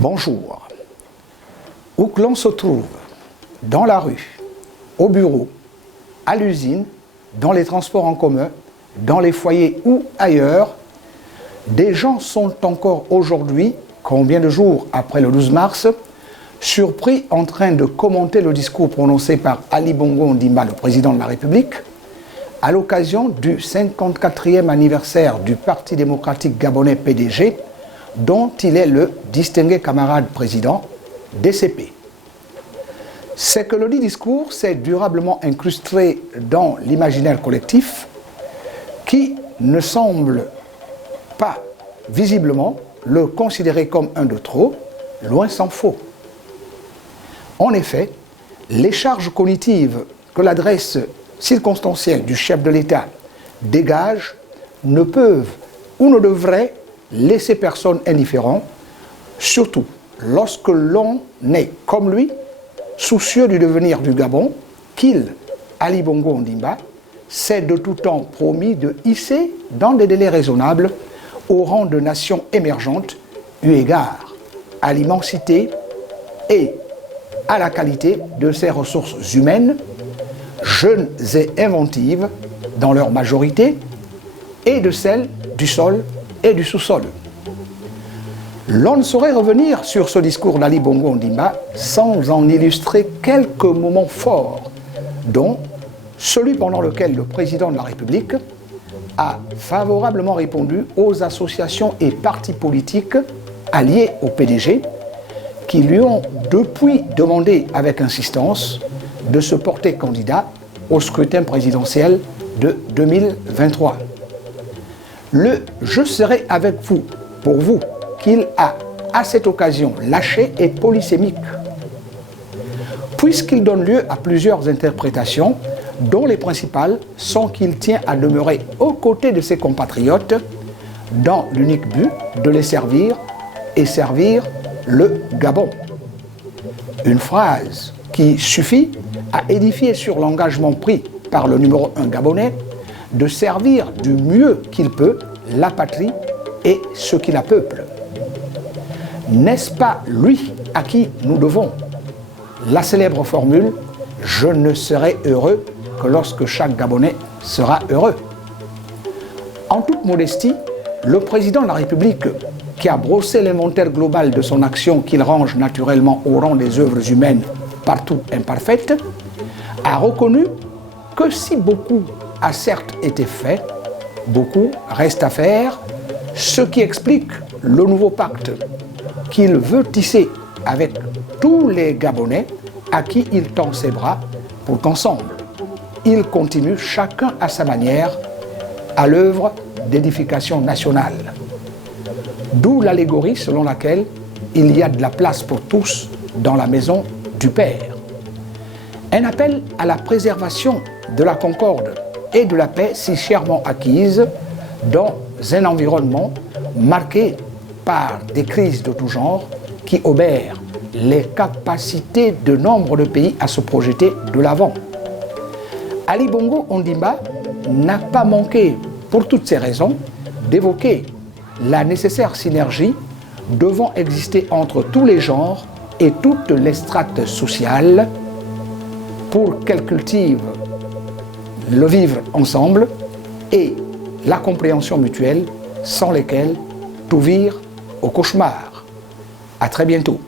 Bonjour. Où que l'on se trouve, dans la rue, au bureau, à l'usine, dans les transports en commun, dans les foyers ou ailleurs, des gens sont encore aujourd'hui, combien de jours après le 12 mars, surpris en train de commenter le discours prononcé par Ali Bongo Ondimba, le président de la République, à l'occasion du 54e anniversaire du Parti démocratique gabonais PDG, dont il est le distingué camarade président DCP. C'est que le dit discours s'est durablement incrusté dans l'imaginaire collectif qui ne semble pas visiblement le considérer comme un de trop, loin s'en faut. En effet, les charges cognitives que l'adresse circonstancielle du chef de l'État dégage ne peuvent ou ne devraient laisser personne indifférent, surtout lorsque l'on est, comme lui, soucieux du devenir du Gabon, qu'il, Ali Bongo Ondimba, s'est de tout temps promis de hisser dans des délais raisonnables au rang de nation émergente, eu égard à l'immensité et à la qualité de ses ressources humaines, jeunes et inventives dans leur majorité, et de celles du sol et du sous-sol. L'on ne saurait revenir sur ce discours d'Ali Bongo Ondimba sans en illustrer quelques moments forts, dont celui pendant lequel le président de la République a favorablement répondu aux associations et partis politiques alliés au PDG qui lui ont depuis demandé avec insistance de se porter candidat au scrutin présidentiel de 2023. Le « je serai avec vous » pour vous qu'il a à cette occasion lâché est polysémique, puisqu'il donne lieu à plusieurs interprétations, dont les principales sont qu'il tient à demeurer aux côtés de ses compatriotes dans l'unique but de les servir et servir le Gabon. Une phrase qui suffit à édifier sur l'engagement pris par le numéro 1 gabonais de servir du mieux qu'il peut la patrie et ce qui la peuple. N'est-ce pas lui à qui nous devons la célèbre formule « Je ne serai heureux que lorsque chaque Gabonais sera heureux ». En toute modestie, le président de la République, qui a brossé l'inventaire global de son action qu'il range naturellement au rang des œuvres humaines partout imparfaites, a reconnu que si beaucoup a certes été fait, beaucoup reste à faire, ce qui explique le nouveau pacte qu'il veut tisser avec tous les Gabonais à qui il tend ses bras pour qu'ensemble, ils continuent chacun à sa manière à l'œuvre d'édification nationale. D'où l'allégorie selon laquelle il y a de la place pour tous dans la maison du Père. Un appel à la préservation de la concorde et de la paix si chèrement acquise dans un environnement marqué par des crises de tout genre qui obèrent les capacités de nombre de pays à se projeter de l'avant. Ali Bongo Ondimba n'a pas manqué, pour toutes ces raisons, d'évoquer la nécessaire synergie devant exister entre tous les genres et toutes les strates sociales pour qu'elles cultivent le vivre ensemble et la compréhension mutuelle sans lesquelles tout vire au cauchemar. À très bientôt.